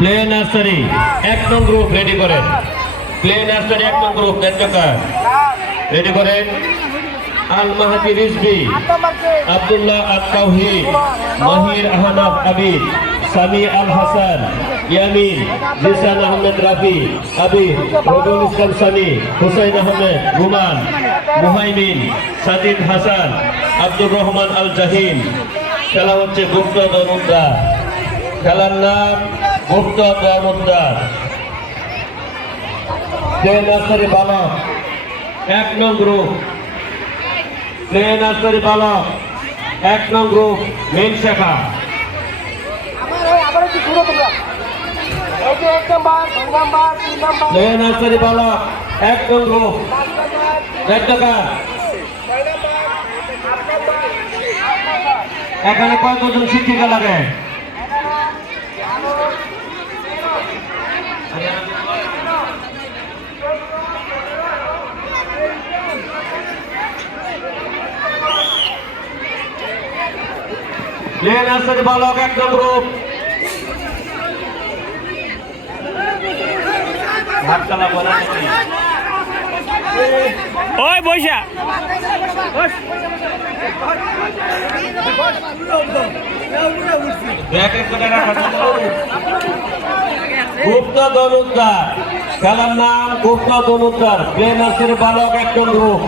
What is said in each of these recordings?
Play nursery 1 নং group ready করেন। Play nursery 1 নং গ্রুপ রেডি করেন। আল মাহাতি রিজভী, আব্দুল্লাহ আত-তাওহীদ, মাহির আহনাফ আবিদ, সামি আল হাসান, ইয়ামিন, জিসান আহমেদ রাফি, আবিদ, রবিউল ইসলাম সানি, হুসাইন আহমেদ রুমান, মুহাইমিন, সাজিদ হাসান, আব্দুর রহমান আল জাহিন। খেলা হচ্ছে গুপ্ত দরুদ্দার। খেলার নাম গুপ্ত দরুদ্দার। প্লে নার্সারি বালক 1 নং গ্রুপ। প্লে নার্সারি বালক 1 নং গ্রুপ মেন শাখা। প্লে নার্সারি বালক 1 নং গ্রুপ এখানে কতজন শিক্ষিকা লাগে? প্লে নার্সারি বালক 1 নং গ্রুপ। ওই বৈশা গুপ্ত দরুদ্দার। খেলার নাম গুপ্ত দরুদ্দার। প্লে নার্সারি বালক 1 নং গ্রুপ।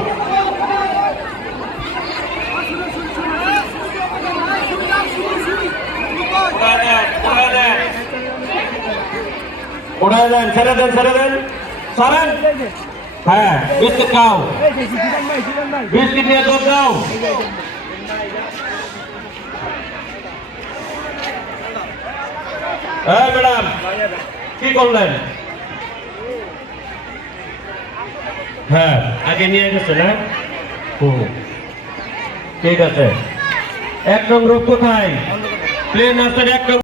উড়ায় দেন, ছেড়ে দেন, ছেড়ে দেন, সরেন। হ্যাঁ, বিস্কিট খাও, বিস্কিট নিয়ে দৌড় দাও। হ্যাঁ ম্যাডাম, কি করলেন? হ্যাঁ, আগে নিয়ে গেছে না? ঠিক আছে। 1 নং গ্রুপ কোথায়? প্লে নার্সারি 1 নং